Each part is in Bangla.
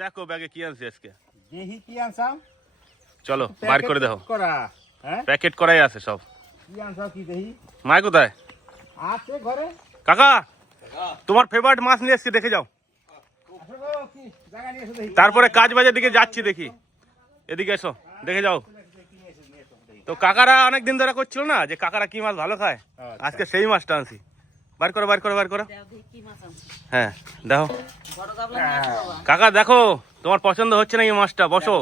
দেখো ব্যাগে কি আনছি আজকে। দেখি কি আনছাম। চলো বার করে দেখো। করা হ্যাঁ প্যাকেট করাই আছে সব। কি আনছাম কি দেখি। মাই কোথায়? আছে ঘরে। কাকা তোমার ফেভারিট মাছ নিয়ে এসছি, দেখে যাও। আসো গো, কি জায়গা নিয়ে এসো দেখি। তারপরে কাজ বাজার দিকে যাচ্ছি, দেখি এদিকে এসো, দেখে যাও। তো কাকারা অনেক দিন ধরে করছিল না যে কাকারা কি মাছ ভালো খায়, আজকে সেই মাছটা আনছি। বার করো বার করো বার করো। হ্যাঁ দেখো কাকা, দেখো তোমার পছন্দ হচ্ছে না এই মাছটা, বসো।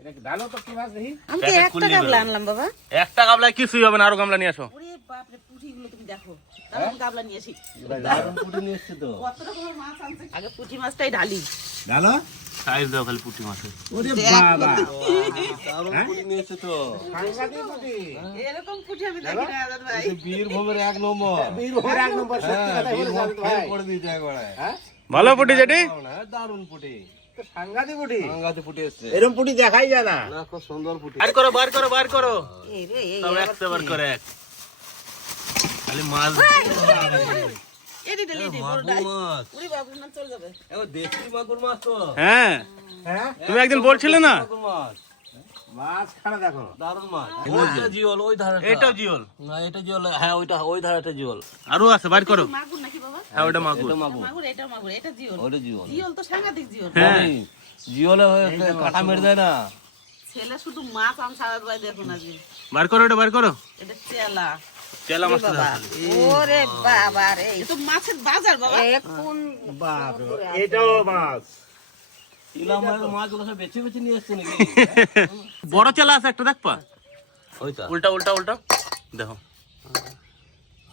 এটা ডালো তো কি মাছ দেখি। আমি তো একটা গাবলা আনলাম বাবা। একটা গামলায় কিছুই হবে না, আরো গামলা নিয়ে আসো। ওরে বাপ রে, পুঁটিগুলো তুমি দেখো। তারপর গাবলা নিয়ে আসি। দারুণ পুঁটি নিয়ে এসছে তো। কত রকমের মাছ আনছে। আগে পুঁটি মাছটাই ঢালি। ডালো সাইজ দাও খালি পুঁটি মাছের। ওরে বাবা দারুণ পুঁটি নিয়ে এসছে তো। সাংঘাতিক পুঁটি। এরকম পুঁটি আমি দেখি না আজাদ ভাই। বীরভূমের 1 নম্বর। বীরভূমের 1 নম্বর, সত্যি কথা বলেছ আজাদ ভাই। করে দিয়েছে একবারে। হ্যাঁ ভালো পুঁটি যেটি। দারুণ পুঁটি। তো সাংঘাতিক পুঁটি। গাঙ্গাতে পুঁটি এসছে। এরকম পুঁটি দেখাই যায় না। না, খুব সুন্দর পুঁটি। বার করো বার করো বার করো। এই রে এই সব একশো বার করে এক। খালি মাছ। এডি ডেলি দি বড়ডাই। মাছ। ওরে বাপ রে, না চলে যাবে। এবার দেশি মাগুর মাছ তো। হ্যাঁ হ্যাঁ তুমি একদিন বলছিলে না। মাগুর মাছ। মাছ খানা দেখো। দারুণ মাছ। ওইটা জিওল, ওই ধারে। এটাও জিওল। না, এটা জিওল। হ্যাঁ, ওইটা ওই ধারেটা জিওল। আরো আছে, বার করো। মাগুর নাকি বাবা? হ্যাঁ ওটা মাগুর। এটা মাগুর। মাগুর, এটা মাগুর, এটা জিওল। ওইটা জিওল। জিওল তো সাংঘাতিক জিওল। হ্যাঁ জিওলে কাটা মেরে দেয় না। ছেলে শুধু মাছ আনছে আজাদ ভাই, দেখুন আজকে। বার করো, এটা বার করো। এটা চেলা। চেলা মাছ বাবা, ওরে বাবা রে, এ তো মাছের বাজার বাবা। কোন বাপ রে, এটাও মাছ। ইলা মাছগুলো সব বেছে বেছে নিয়ে এসছে নাকি? বড় চেলা আছে একটা, দেখবা। ওইটা। উল্টা উল্টা উল্টা দেখো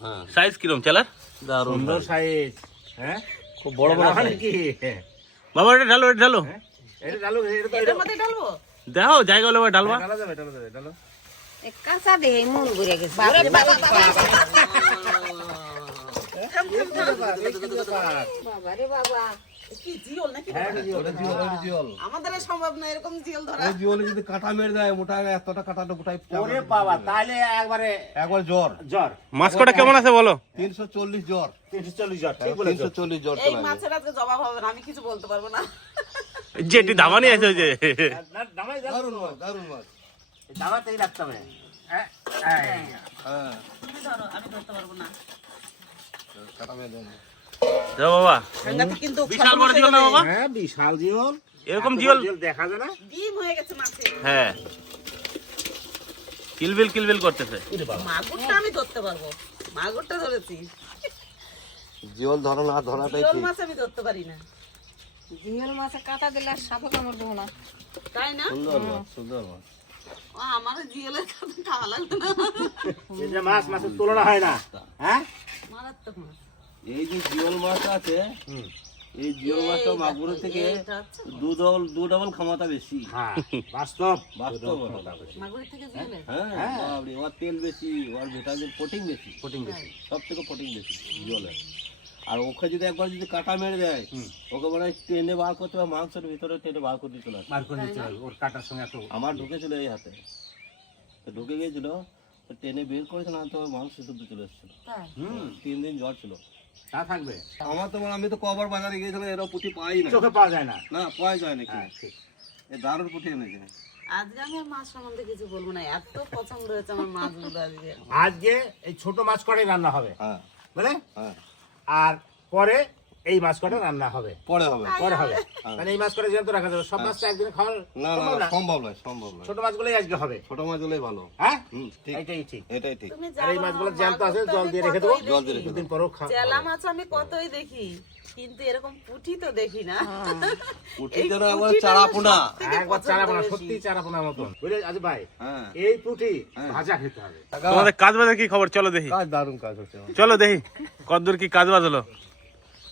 হ্যাঁ, সাইজ কিরম চেলার। দারুণ সুন্দর সাইজ। হ্যাঁ খুব বড় বড় মানে size। কি। বাবা এটা ঢালো, এটা ঢালো। এটা ডালো, এটা তো এটার মধ্যে ঢালবো। দেখো জায়গা হলে আবার ঢালবা। ডালা যাবে, ডালা যাবে, ডালো। কাঁচা দেহে মন ঘুরে গেছে। বাবা বাবা বাবা রে বাবা, কি জিওল নাকি বাবা? ওটা জিওল, ওটা জিওল। আমাদের সম্ভব না এরকম জিওল ধরা। ওই জিওলে যদি কাটা মেরে দেয়, মোটা এতটা কাটাটা গোটাই ওরে বাবা, তাহলে একবারে একবার জ্বর। জ্বর। মাছ কটা কেমন আছে বলো। 340 জ্বর। 340 জ্বর, ঠিক বলেছো। 340 জ্বর এই চলে মাছের আজকে জবাব হবে না, আমি কিছু বলতে পারবো না। যেটি দামানি আছে ওই যে। না, দামাই যাবে। দারুণ মাছ, দারুণ মাছ। দামাতেই রাখতে হবে। হ্যাঁ, এই। হ্যাঁ, তুমি ধরো, আমি ধরতে পারবো না। কাটা মেরে দেয় না। যাও বাবা, সাংঘাতিক কিন্তু বিশাল বড় জিওল না বাবা। হ্যাঁ, বিশাল জিওল। এরকম এত জিওল। বড় জিওল দেখা যায় না। ডিম হয়ে গেছে মাছে। হ্যাঁ কিলবিল কিলবিল করতেছে। মাগুরটা আমি ধরতে পারবো, মাগুরটা ধরেছি। জিওল ধরো না, ধরাটাই জিওল ঠিক। মাছ আমি ধরতে পারি না। জিওল মাছে কাঁটা দিলে আর সাপে কামড় দেবো না। তাই না? সুন্দর মাছ, সুন্দর মাছ। ও, আমার জিওলের কথা খাওয়া লাগবে না। এই যে মাছ, মাছের তুলনা হয় না। হ্যাঁ, মারাত্মক মাছ। এই যে জিওল মাছ আছে, এই জিওল মাছটা মাগুরের থেকে এটা হচ্ছে দু ডাবল ক্ষমতা বেশি। হ্যাঁ, বাস্তব। বাস্তব। মাগুরের থেকে জিওলের। হ্যাঁ, বাপরে, ওর তেল বেশি, ওর ভিটামিন প্রোটিন বেশি, প্রোটিন বেশি। সব থেকে প্রোটিন বেশি জিওলের। আর ওকে যদি একবার যদি কাটা মেরে দেয়, ওকে মানে টেনে বার করতে হবে, মাংসের ভিতরে টেনে বার করে দিতে হবে। বার করে দিতে হবে, ওর কাটার সঙ্গে এত। আমার ঢুকেছিল এই হাতে, তো ঢুকে গিয়েছিল, তো টেনে বের করেছে না, তো মাংস শুদ্ধ চলে এসেছিল। তাই? 3 দিন জ্বর ছিল। তা থাকবে। আমার তো আমি তো কবার বাজারে গিয়েছিলাম, এরকম পুঁটি পাই না। চোখে পাওয়া যায় না। না, পাওয়া যায় নাকি? হ্যাঁ, ঠিক। এ দারুণ পুঁটি এনেছে। আজকে আমি আর মাছ সম্বন্ধে কিছু বলবো না, এত পছন্দ হয়েছে আমার মাছগুলো আজকে। আজকে এই ছোট মাছ কটাই রান্না হবে, হ্যাঁ, বুঝলে? হ্যাঁ, আর পরে এই মাছ কটা রান্না হবে, পরে হবে। পরে হবে। মানে এই মাছ কটা জ্যান্ত রাখা যাবে, সব মাছ তো একদিনে খাওয়ার না না সম্ভব না, না। সম্ভব নয়, সম্ভব নয়। ছোট মাছগুলোই আজকে হবে। ছোট মাছ হলেই ভালো। হ্যাঁ, ঠিক, এইটাই ঠিক। এটাই ঠিক। তুমি আর এই জানো মাছগুলো আমার জ্যান্ত আছে, মাগুরটা জল আমি দিয়ে রেখে দেবো, কতই জল দিয়ে দেখি। রেখে দুদিন পরেও চেলা মাছ আমি কতই দেখি, কিন্তু এরকম পুঁটি তো দেখি না। পুঁটি এই যেন একবার পুঁটিটা চারাপোনা। আমার সবথেকে একবার পছন্দ চারাপোনা, বেশি। সত্যি চারাপোনার মতন, বুঝলে? আজ ভাই হ্যাঁ, এই পুঁটি ভাজা খেতে হবে। তোমাদের কাজ বাজের কি খবর, চলো দেখি। কাজ দারুণ কাজ হচ্ছে আমার। চলো দেখি কতদূর কি কাজ বাজ হলো।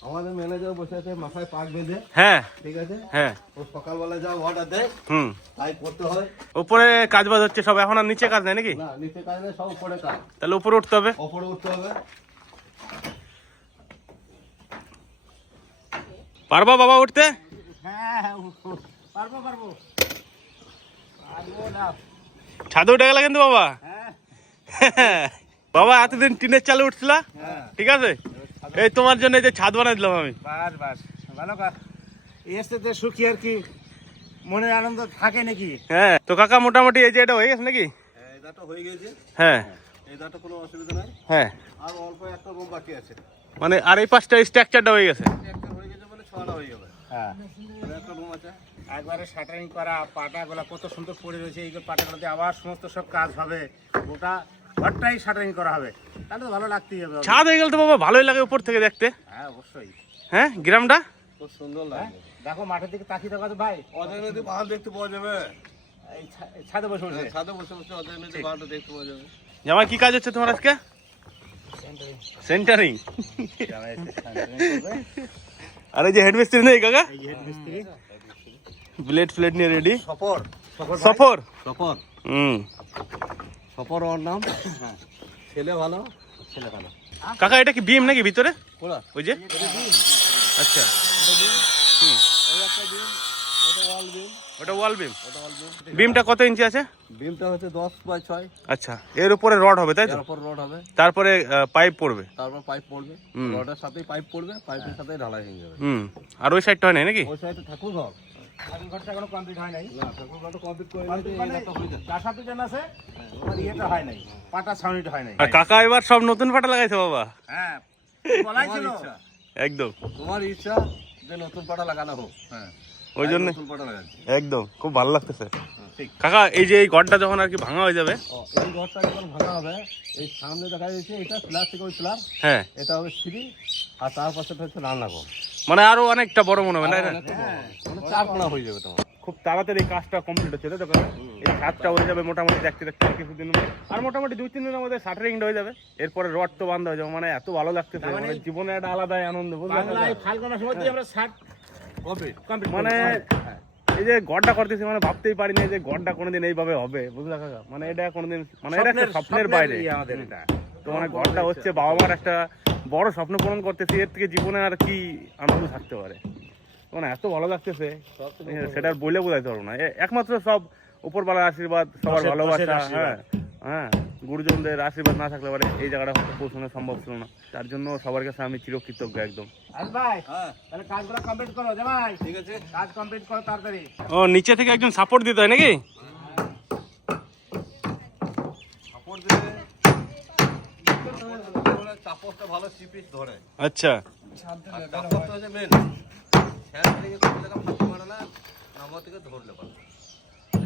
আমাদের ম্যানেজার বসে আছে মাথায় পাক বেঁধে, হ্যাঁ ঠিক আছে? হ্যাঁ ও সকালবেলা যা অর্ডার দেয় হুম, তাই করতে হয়। উপরে কাজ বাজ হচ্ছে সব, এখন আর নিচে কাজ নাই নাকি? না, নিচে কাজ নেই, সব উপরে কাজ। তাহলে উপরে উঠতে হবে। ওপরে উঠতে হবে। পারবা বাবা উঠতে? হ্যাঁ, পারবো পারবো পারবো না। ছাদে উঠে গেলে কিন্তু বাবা। হ্যাঁ, বাবা এতদিন টিনের চালে উঠছিলা, ঠিক আছে? এই তোমার জন্য এই যে ছাদ বানাই দিলাম আমি। বাস বাস, ভালো কাজ। এসতে সুখী আর কি মনের আনন্দ থাকে নাকি। হ্যাঁ, তো কাকা মোটামুটি এই যে এটা হয়ে গেছে নাকি? এই দাঁতটা হয়ে গেছে, হ্যাঁ এই দাঁতটা কোনো অসুবিধা নাই। হ্যাঁ, আর অল্প একটা রুম বাকি আছে, মানে আর এই পাঁচটা স্ট্রাকচারটা হয়ে গেছে। একটা হয়ে গেছে মানে 6টা হয়ে যাবে। হ্যাঁ, আর একটা রুম আছে। একবারে শাটারিং করা, পাটাগুলো কত সুন্দর পড়ে রয়েছে, এই পাটাগুলোতে আবার সমস্ত সব কাজ হবে, গোটা ঘরটাই শাটারিং করা হবে, তাহলে তো ভালো লাগতেই হবে। ছাদ হয়ে গেলে তো বাবা ভালোই লাগে উপর থেকে দেখতে। হ্যাঁ অবশ্যই। হ্যাঁ, গ্রামটা খুব সুন্দর হ্যাঁ, লাগবে। দেখো মাঠের দিকে তাকিয়ে দেখো তো ভাই, অজয় নদী পাহাড় দেখতে পাওয়া যাবে। এই ছাদে বসে বসে। ছাদে বসে বসে অজয় নদী পাহাড়টা দেখতে পাওয়া যাবে। জামাই কি কাজ হচ্ছে তোমার আজকে? সেন্টারিং। আর এই যে হেড মিস্ত্রি নেই কাকা, এই হেড মিস্ত্রি ব্লেড ফ্লেড নিয়ে রেডি। সফর সফর। সফর হুম, সফর ওর নাম। হ্যাঁ, ছেলে ভালো, ছেলে ভালো। কাকা এটা কি বিম নাকি ভিতরে? কোলা ওই যে আচ্ছা, হুম, ওই একটা বিম, ওটা ওয়াল বিম, ওটা ওয়াল বিম। ওটা ওয়াল বিম। বিমটা কত ইঞ্চি আছে? বিমটা হচ্ছে 10x6, আচ্ছা, এর উপরে রড হবে তাই তো? এর উপর রড হবে, তারপরে পাইপ পড়বে। তারপর পাইপ পড়বে, হুম। রডের সাথেই পাইপ পড়বে, পাইপের সাথেই ঢালাই হয়ে যাবে। হুম, আর ওই সাইডটা হয় নাই নাকি? ওই সাইডে ঠাকুর ঘর, ঠাকুর ঘরটা এখনো কমপ্লিট হয় নাই। না ঠাকুর ঘরটা কমপ্লিট করে কমপ্লিট নিলে মানে এই একটা হয়ে যাবে। গাছা পিছন আছে, ওর ইয়েটা হয় নাই, পাটা ছাউনিটা হয় নাই। আর কাকা এবার সব নতুন পাটা লাগাইছে বাবা। হ্যাঁ, বলাই তোমার ছিল। ইচ্ছা, একদম, তোমার ইচ্ছা যে নতুন পাটা লাগানো হোক। হ্যাঁ, ওই জন্য নতুন পাটা লাগাচ্ছি। একদম খুব ভালো লাগতেছে। ঠিক। কাকা এই যে এই ঘরটা যখন আর কি ভাঙা হয়ে যাবে, এই ঘরটা যখন ভাঙা হবে, এই সামনে দেখা যাচ্ছে এটা প্লাস থেকে ওই প্লাস, হ্যাঁ, এটা হবে সিঁড়ি, আর তার পাশেটা হচ্ছে রান্নাঘর। মানে আরো অনেকটা বড় মনে হবে না? অনেকটা বড় হবে। মানে 4 কোণা হয়ে যাবে তোমার। খুব তাড়াতাড়ি কাজটা কমপ্লিট হচ্ছে তাই তো কাকা? এই ছাদটা হয়ে যাবে মোটামুটি দেখতে দেখতে আর কিছুদিন, আর মোটামুটি 2-3 দিনের মধ্যে শাটারিংটা হয়ে যাবে, এরপরে রড তো বান্ধা হয়ে যাবে। মানে এত ভালো লাগতেছে, তার মানে মানে জীবনে একটা আলাদাই আনন্দ, বুঝলে বাংলায় কাকা? ফাল্গুন মাসের মধ্যে আমরা ষাট কবে? কমপ্লিট মানে এই যে গড়টা করতেছি, মানে ভাবতেই পারিনি যে গড়টা কোনোদিন এইভাবে হবে, বুঝলে কাকা? মানে এটা কোনোদিন, মানে এটা একটা স্বপ্নের বাইরে। আমাদের এটা। তো মানে ঘরটা হচ্ছে বাবা মার একটা বড় স্বপ্ন পূরণ করতেছি, এর থেকে জীবনে আর কি আনন্দ থাকতে পারে। মানে এত ভালো লাগতেছে সেটা আর বলে বোঝাইতে পারবো না। একমাত্র সব উপরওয়ালার আশীর্বাদ, সবার দশের ভালোবাসা, আশীর্বাদ। হ্যাঁ হ্যাঁ, গুরুজনদের আশীর্বাদ না থাকলে পারে এই জায়গাটা হয়তো পৌঁছানো সম্ভব ছিল না। তার জন্য সবার কাছে আমি চিরকৃতজ্ঞ একদম। আজ ভাই, হ্যাঁ, তাহলে কাজগুলো কমপ্লিট করো জামাই, ঠিক আছে। কাজ কমপ্লিট করো তাড়াতাড়ি। ও, নিচে থেকে একজন সাপোর্ট দিতে হয় নাকি? সাপোর্ট দিলে চাপসটা ভালো চিপিস ধরে। আচ্ছা, আর চাপসটা হচ্ছে মেন। ফ্যান থেকে কোনো জায়গা ফাঁকি মারে না, নামা থেকে ধরলে পারে।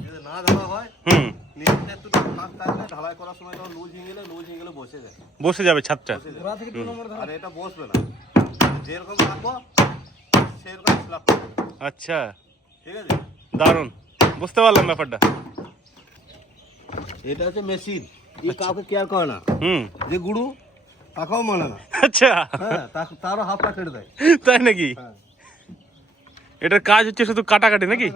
যদি না ধরা হয়, হুম, নিচে একটু ফাঁক থাকলে ঢালাই করার সময় তখন লুজ হয়ে গেলে বসে যায়। বসে যাবে ছাদটা। বসে যাবে। আর এটা বসবে না, যেরকম রাখবো সেরকম স্ল্যাব করবে। আচ্ছা, ঠিক আছে। দারুণ, বুঝতে পারলাম ব্যাপারটা। এটা হচ্ছে মেশিন, কাউকে কেয়ার করে না। হুম, যে গুরু তাকেও মানে না। আচ্ছা, হ্যাঁ, তারও হাফ পা কেটে দেয়। তাই নাকি? হ্যাঁ, এটার কাজ হচ্ছে শুধু কাটাকাটি নাকি?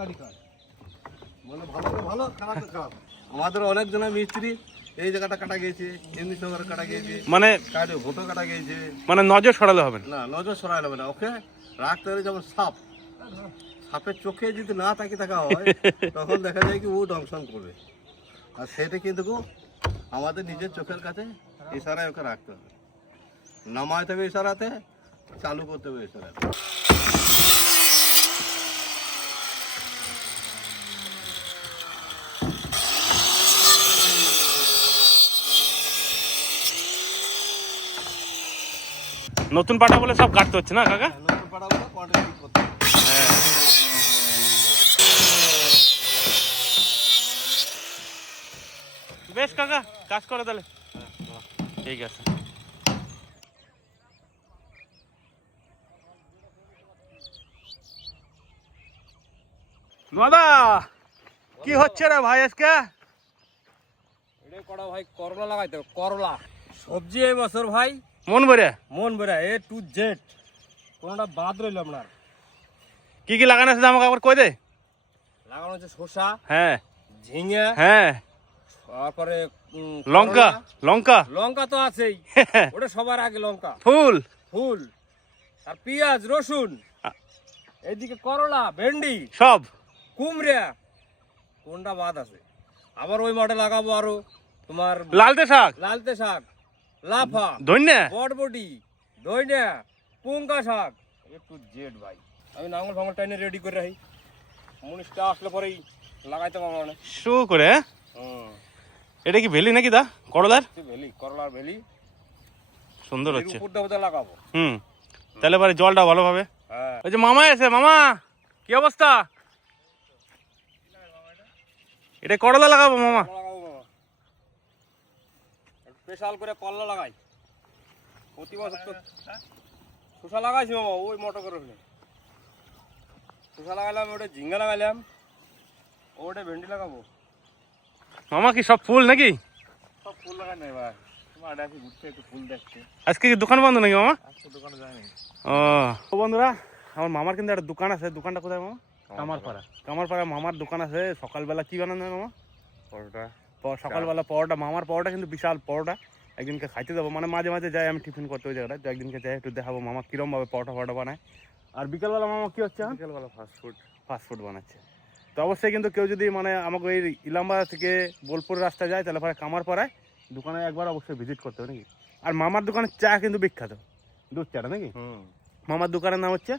মানে ভালো তো ভালো, খারাপ তো খারাপ। আমাদের অনেক জনের মিস্ত্রি এই জায়গাটা কাটা গিয়েছে, এমনি সঙ্গে কাটা গিয়েছে, মানে কাটে ভোটো কাটা গিয়েছে। মানে নজর সরালে হবে না। না, নজর সরাই নেবে না, ওকে রাখতে হবে। যেমন সাপ, সাপের চোখে যদি না তাকিয়ে থাকা হয় তখন দেখা যায় কি ও দংশন করবে। আর সেটা কিন্তু আমাদের নিজের চোখের কাছে ইশারায় ওকে রাখতে হবে। নামাইতে হবে ইশারাতে, চালু করতে হবে ইশারাতে। নতুন পাটা বলে সব কাটতে হচ্ছে না কাকা? নতুন পাড়া বলে কন্ট্রাক্ট ঠিক করতে হবে। বেশ কাকা, কাজ করে তাহলে। ঠিক আছে। দাদা কি হচ্ছে রে ভাই আজকে? এটা করা ভাই করলা লাগাইতে হবে, করলা সবজি এই বছর ভাই মন ভরে মন বেড়া A to Z, কোনটা বাদ রইল আপনার। কি কি লাগানো আছে আমাকে আবার কই দে। লাগানো হচ্ছে শসা, হ্যাঁ ঝিঙে, হ্যাঁ, তারপরে লঙ্কা, করলা। লঙ্কা, লঙ্কা তো আছেই, ওটা সবার আগে লঙ্কা, ফুল, ফুল, আর পেঁয়াজ, রসুন, এইদিকে করলা, ভেন্ডি, সব। কুমড়া, কোনটা বাদ আছে। আবার ওই মাঠে লাগাবো আরো তোমার লালতে শাক, লালতে শাক, লাফা, ধন্যা। বটবটি, দইনা, পুঙ্কা শাক, A to Z ভাই। আমি নাঙ্গল ফাঙ্গল টাইনে রেডি করে রাখি, মুনিশটা আসলে পরেই লাগাইতে পারবো না। শু করে, হ্যাঁ? হুম, এটা কি ভেলি নাকি দা করলার? ভেলি, করলার ভেলি সুন্দর এর হচ্ছে। উপর দিয়ে লাগাবো। হুম, তাহলে পরে জলটা ভালো হবে। হ্যাঁ, ওই যে মামা এসে, মামা কি অবস্থা? এটা করলা লাগাবো মামা। লাগাবো বাবা, স্পেশাল করে করলা লাগাই। প্রতি বছর তো শসা লাগাইছি মামা, ওই মোটর করে শসা লাগাইলাম, ওটা ঝিঙ্গা লাগাইলাম, ওটা ভেন্ডি লাগাবো। মামা কি সব ফুল নাকি? সব ফুল লাগাই নাই ভাই, তোমার ডাকি ঘুরতে একটু ফুল দেখতে। আজকে কি দোকান বন্ধ নাকি মামা? আজকে দোকানে যায়নি। ও বন্ধুরা, আমার মামার কিন্তু একটা দোকান আছে। দোকানটা কোথায় মামা? কামারপাড়া। কামারপাড়া মামার দোকান আছে। সকালবেলা কি বানানো হয় মামা? পরোটা। সকালবেলা পরোটা। মামার পরোটা কিন্তু বিশাল পরোটা। একদিনকে খাইতে যাবো, মানে মাঝে মাঝে যাই আমি টিফিন করতে ওই জায়গাটা। তো একদিনকে যাই, একটু দেখাবো মামা কিরম ভাবে পরোটা বানায়। আর বিকালবেলা মামা কি হচ্ছে? বিকেলবেলা ফাস্টফুড। ফাস্টফুড বানাচ্ছে। তো অবশ্যই কিন্তু কেউ যদি মানে আমাকে এই ইলামবাজার থেকে বোলপুর রাস্তা যায়, তাহলে পরে কামারপাড়ায় দোকানে একবার অবশ্যই ভিজিট করতে হবে নাকি। আর মামার দোকানের চা কিন্তু বিখ্যাত, দুধ চাটা নাকি। মামার দোকানের নাম হচ্ছে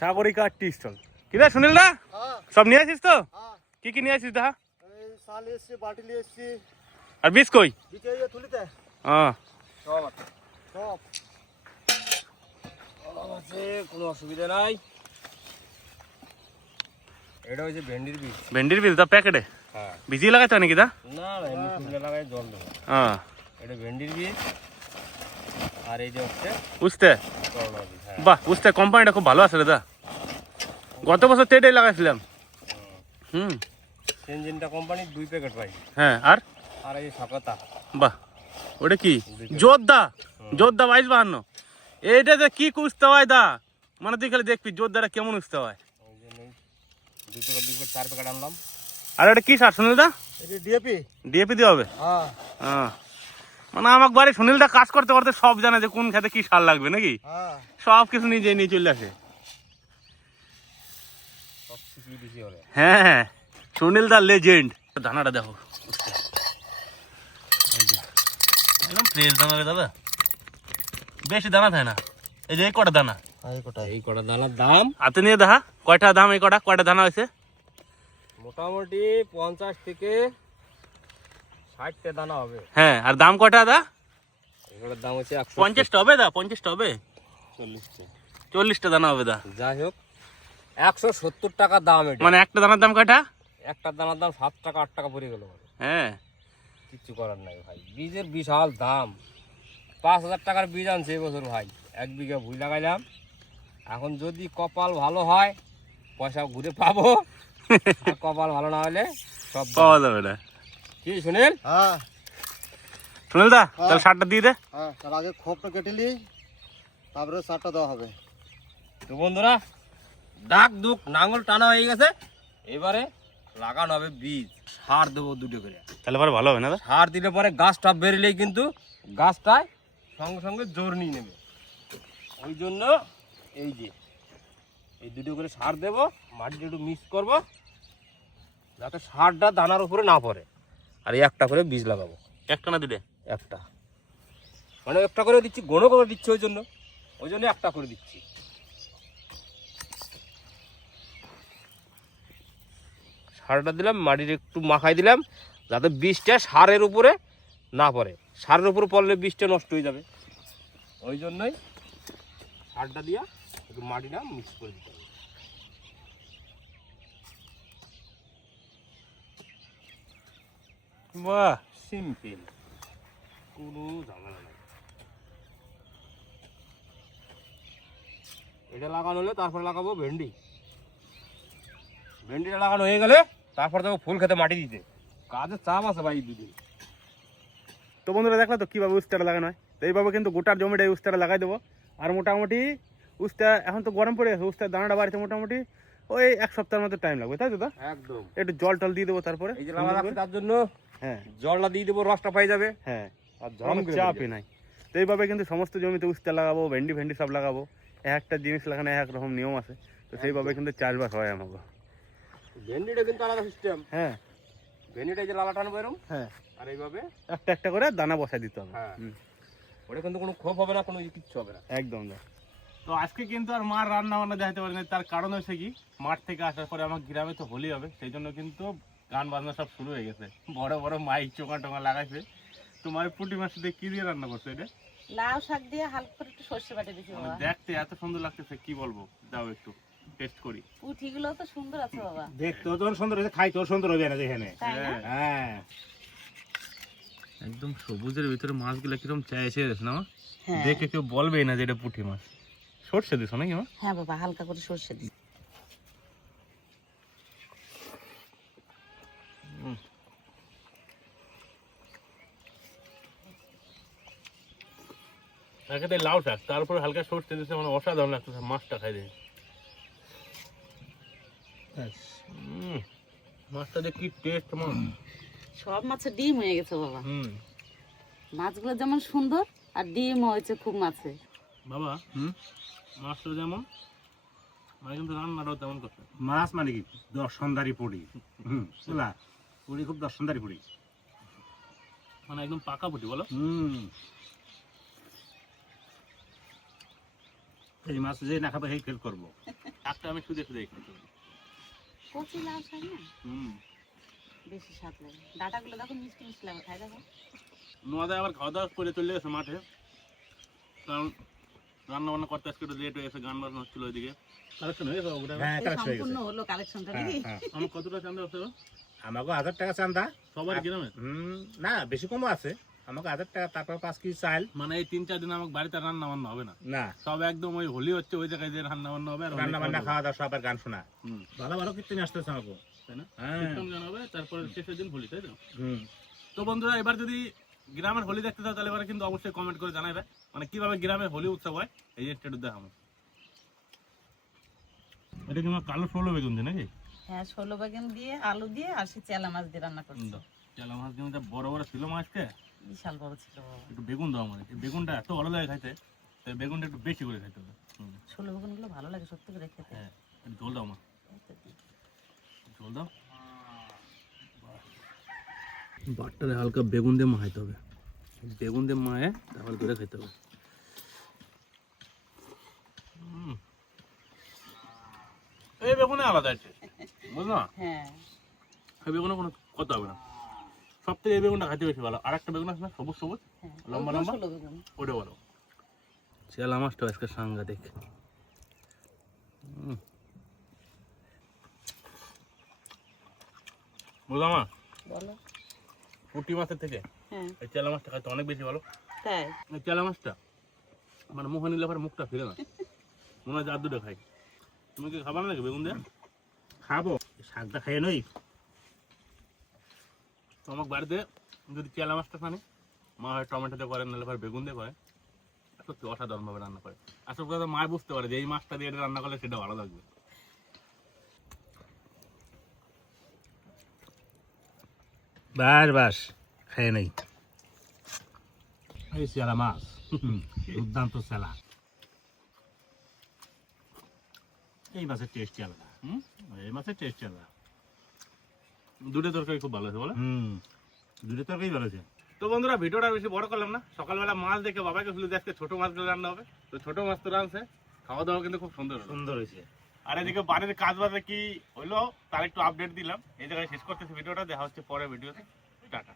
সাগরিকা টি স্টল। কি রে সুনীল দা, সব নিয়ে আসিস তো? কি কি নিয়ে আসিস দেখা? আর বিষ কই? হ্যাঁ, আছে, কোনো অসুবিধা নাই। এটা হচ্ছে ভেন্ডির বীজ। ভেন্ডির বীজ দা প্যাকেটে হ্যাঁ, ভিজিয়ে লাগাতে হয় নাকি দা? না না, এমনি শুকনো লাগাই জল দেবো। হ্যাঁ, এটা ভেন্ডির বীজ, আর এই যে হচ্ছে বুঝতে। করলার বীজ। হ্যাঁ, বাহ, বুঝতে কোম্পানিটা খুব ভালো আছে রে দা। গত বছর তো এটাই লাগাইছিলাম। হুম, সেনজিনটা কোম্পানির 2 প্যাকেট পাই। হ্যাঁ। আর এই সাকাতা। বাহ, ওটা কি? যোদ্ধা। যোদ্ধা 2252। এইটাতে কি কুস্তে হয় দা? মানে তুই খালি দেখবি যোদ্ধাটা কেমন উঠতে হয়। ওই জন্যই 2 প্যাকেট 4 প্যাকেট আনলাম। আর এটা কি সার সুনীল দা? ডিএপি। ডিএপি দিয়ে হবে? হ্যাঁ, মানে আমার বাড়ি সুনীল দা কাজ করতে করতে সব জানে যে কোন খেতে কি সার লাগবে নাকি। সব কিছু নিজে নিয়ে চলে আসে। সব শিখিয়ে দিছি ওরে। হ্যাঁ, সুনীল দা লেজেন্ড। দানাটা দেখো, এই যে একদম ফ্রেশ দানা রে দাদা, বেশি দানা থাকে না। এই যে এই কটা দানা, এই কটা দানার দাম হাতে নিয়ে দেখা কয়টা দাম, এই কয়টা দানা হয়েছে? মোটামুটি 50 থেকে 60টা দানা হবে। হ্যাঁ, আর দাম কয়টা দা? এগুলোর দাম হচ্ছে 50টা হবে দা? 50টা হবে? 140টা। 40টা দানা হবে দা। যাই হোক, 170 টাকা দাম এটা। মানে একটা দানার দাম কয়টা? একটা দানার দাম 7 টাকা 8 টাকা পড়ে গেল। হ্যাঁ, কিচ্ছু করার নাই ভাই, বীজের বিশাল দাম। 5000 টাকার বীজ আনছে এবছর ভাই, 1 বিঘা ভুই লাগাইলাম। এখন যদি কপাল ভালো হয় পয়সা ঘুরে পাবো, আর কপাল ভালো না হলে সব পাওয়া যাবে না। কি সুনীল? সুনীল দা, তাহলে সারটা দিয়ে দে। তার আগে খোপটা কেটে নি, তারপরে সারটা দেওয়া হবে। তো বন্ধুরা, ডাক দুক নাঙ্গল টানা হয়ে গেছে, এবারে লাগানো হবে বীজ। সার দেবো 2টো করে। তাহলে পরে ভালো হবে না দা? সার দিলে পরে গাছটা বেরোলেই কিন্তু গাছটায় সঙ্গে সঙ্গে জোর নিয়ে নেবে। ওই জন্য এই যে এই 2টো করে সার দেবো, মাটিটা একটু মিক্স করবো যাতে সারটা দানার উপরে না পড়ে। আর এই একটা করে বীজ লাগাবো। একটা না দুটো? একটা, মানে একটা করে দিচ্ছি, ঘন করে দিচ্ছি, ওই জন্য একটা করে দিচ্ছি। সারটা দিলাম, মাটির একটু মাখাই দিলাম যাতে বীজটা সারের উপরে না পড়ে। সারের উপরে পড়লে বীজটা নষ্ট হয়ে যাবে। ওই জন্যই সারটা দিয়া একটু মাটিটা মিক্স করে দিতে হবে। বাহ, সিম্পল, কোনো ঝামেলা নেই। এটা লাগানো হলে তারপরে লাগাবো ভেন্ডি। ভেন্ডিটা লাগানো হয়ে গেলে তারপর দেবো ফুল খেতে মাটি দিতে। কাজের চাপ আছে ভাই দুদিন। তো বন্ধুরা দেখলে তো কীভাবে উস্তাটা লাগানো হয়। তো এইভাবে কিন্তু গোটার জমিটা এই উস্তাটা লাগাই দেবো। আর মোটামুটি উস্তা এখন তো গরম পড়ে গেছে, উস্তার দানাটা বাড়িতে মোটামুটি ওই 1 সপ্তাহের মতো টাইম লাগবে, তাই তো দা? একদম। একটু জল টল দিয়ে দেবো তারপরে। এই যে লাগা রাখছি তার জন্য হ্যাঁ জলটা দিয়ে দেবো, রসটা পাই যাবে। হ্যাঁ, আর কোনো চাপই নাই। তো এইভাবে কিন্তু সমস্ত জমিতে উস্তা লাগাবো, ভেন্ডি সব লাগাবো। একটা জিনিস লাগানো এক রকম নিয়ম আছে। তো সেইভাবে কিন্তু চাষবাস হয় আমাকে। ভেন্ডিটা কিন্তু আলাদা সিস্টেম। হ্যাঁ, ভেন্ডিটা যে লালা টানবো এরম, হ্যাঁ, আর এইভাবে একটা একটা করে দানা বসাই দিতে হবে। হ্যাঁ, ওটা কিন্তু কোনো ক্ষোভ হবে না, কোনো কিচ্ছু হবে না। একদম দা। তো তো আজকে কিন্তু আর মার রান্না বান্না দেখাতে পারি না, তার কারণ হচ্ছে কি, মাঠ থেকে আসার পরে আমার গ্রামে তো হোলি হবে, সেই জন্য কিন্তু গান বাজনা সব শুরু হয়ে গেছে, বড় বড় মাইক চোঙা টোঙা লাগাইছে। তোমার পুঁটি মাছ দিয়ে কি দিয়ে রান্না করছো এটা? লাউ শাক দিয়ে হালকা করে একটু সর্ষে বাটা দিছি মানে বাবা। দেখতে এত সুন্দর লাগতেছে, কি বলবো, দাও একটু টেস্ট করি। পুঁঠিগুলো তো সুন্দর আছে বাবা, দেখতেও তোর সুন্দর হয়েছে, খাইতেও সুন্দর হবে না এখানে। তাই না? হ্যাঁ একদম সবুজের ভিতরে মাছগুলো কিরকম চাইছে না, হ্যাঁ দেখে কেউ বলবেই না যে এটা পুঁটি মাছ। সর্ষে দিছো নাকি মা? হ্যাঁ বাবা, হালকা করে সর্ষে দিছি। একেতে লাউ শাক, তারপরে হালকা সর্ষে দিচ্ছে, মানে অসাধারণ লাগতেছে। মাছটা খাই দিই, মাছটা যে কি টেস্ট মা। সব মাছের ডিম হয়ে গেছে বাবা, হুম মাছগুলো যেমন সুন্দর আর ডিম হয়েছে খুব মাছে। বাবা, মাছটা যেমন, মানে কিন্তু রান্নাটাও তেমন করছে। মাছ মানে কি দর্শনদারি পুরি, বুঝলা, পুরি খুব দর্শনদারি পুরি। মানে একদম পাকা পুঁটি বলো। এই মাছ যে না খাবে সেই ফেল করবো। শাকটা আমি শুধু শুধু খাইতে পারি। কচি লাউ শাক না হুম, বেশি স্বাদ লাগে, ডাটাগুলো দেখো মিষ্টি মিষ্টি লাগে, খাই দেখো। নোয়াদা আবার খাওয়া দাওয়া করে চলে গেছে মাঠে, কারণ রান্না বান্না করতে আজকে একটু লেট হয়ে গেছে, গান বাজনা হচ্ছিল ওইদিকে। কালেকশন হয়ে গেছে ওটা? হ্যাঁ এই কালেক্ট হয়ে সম্পূর্ণ গেছে। হলো কালেকশনটা নাকি? আমার কতটা চান্দা হচ্ছে গো? আমাকে 1000 টাকা চান্দা। সবার গ্রামে? না বেশি কমও আছে, আমাকে 1000 টাকা, তারপর 5 কেজি চাল। মানে এই 3-4 দিন আমাকে বাড়িতে রান্না বান্না হবে না, না সব একদম ওই হোলি হচ্ছে ওই জায়গায় যে রান্না বান্না হবে আর হোলি রান্না বান্না খাওয়া খাওয়া দাওয়া সব আর গান শোনা। হুম। ভালো ভালো কীর্তন আসতেছে আমাকে। তাই না? হ্যাঁ কীর্তন গান হবে, তারপরে শেষের দিন হোলি, তাই তো? হুম। তো বন্ধুরা, এবার যদি গ্রামের হোলি দেখতে চাও তাহলে এবার কিন্তু অবশ্যই কমেন্ট করে জানাবে, মানে কিভাবে গ্রামে হোলি উৎসব হয়, এই যে একটু দেখাবো। এটা কি কালো ষোলো বেগুন দিয়ে নাকি? হ্যাঁ, 16 বেগুন দিয়ে আলু দিয়ে আর সে চেলা মাছ দিয়ে রান্না করছি। চালা মাছ দিয়ে যা বড় বড় ছিল মাছকে, বিশাল বড় ছিল বাবা। একটু বেগুন দাও আমার, এই বেগুনটা এত ভালো লাগে খাইতে, তাই বেগুনটা একটু বেশি করে খাইতে হবে। 16 বেগুন গুলো ভালো লাগে সত্যি করে খেতে। হ্যাঁ, একটু ঝোল দাও মা, ঝোল দাও। বাটটারে হালকা বেগুন দিয়ে মাখাইতে হবে, বেগুন দিয়ে মায়ে তারপর করে খেতে হবে। এই বেগুনে আলাদা আছে, বুঝলো? হ্যাঁ, এই বেগুনে কোনো কথা হবে না, সব থেকে এই বেগুনটা খাইতে বেশি ভালো। আর একটা বেগুন আছে না, সবুজ সবুজ, হ্যাঁ, লম্বা ওগুলো লম্বা, 16 বেগুন। ওটা বলো। চেলা মাছটা আজকে সাংঘাতিক। বুঝলাম মা, বলো। পুঁটি মাছের থেকে হ্যাঁ, এই চেলা মাছটা খাইতে অনেক বেশি ভালো। তাই? এই চেলা মাছটা মানে মুখে নিলে পরে মুখটা ফিরে না, মনে হয় আর দুটো খাই। তুমি কি খাবার নাকি বেগুন দিয়ে? খাবো, শাকটা খাইয়ে নই। তো আমার বাড়িতে যদি চেলা মাছটা খানি, মা হয় টমেটো দিয়ে করে, নাহলে পরে বেগুন দিয়ে করে, সত্যি অসাধারণভাবে রান্না করে। আসল কথা মা বুঝতে পারে যে এই মাছটা দিয়ে এটা রান্না করলে সেটা ভালো লাগবে। বাস বাস খাইয়ে নেই। এই চেলা মাছ, দুর্দান্ত চেলা। এই মাছের টেস্ট আলাদা, এই মাছের টেস্ট আলাদা। দুটো তরকারি খুব ভালো আছে বলো। দুটো তরকারি ভালো আছে। তো বন্ধুরা, ভিডিওটা বেশি বড় করলাম না, সকালবেলা মাছ দেখে বাবাকে শুধু আজকে ছোট মাছগুলো রান্না হবে, তো ছোট মাছ তো রাঁধছে, খাওয়া দাওয়া কিন্তু খুব সুন্দর হলো। সুন্দর হয়েছে। আর এদিকে বাড়ির কাজ বাজে কি হইলো তার একটু আপডেট দিলাম। এই জায়গায় শেষ করতেছি ভিডিওটা, দেখা হচ্ছে পরের ভিডিওতে। টাটা।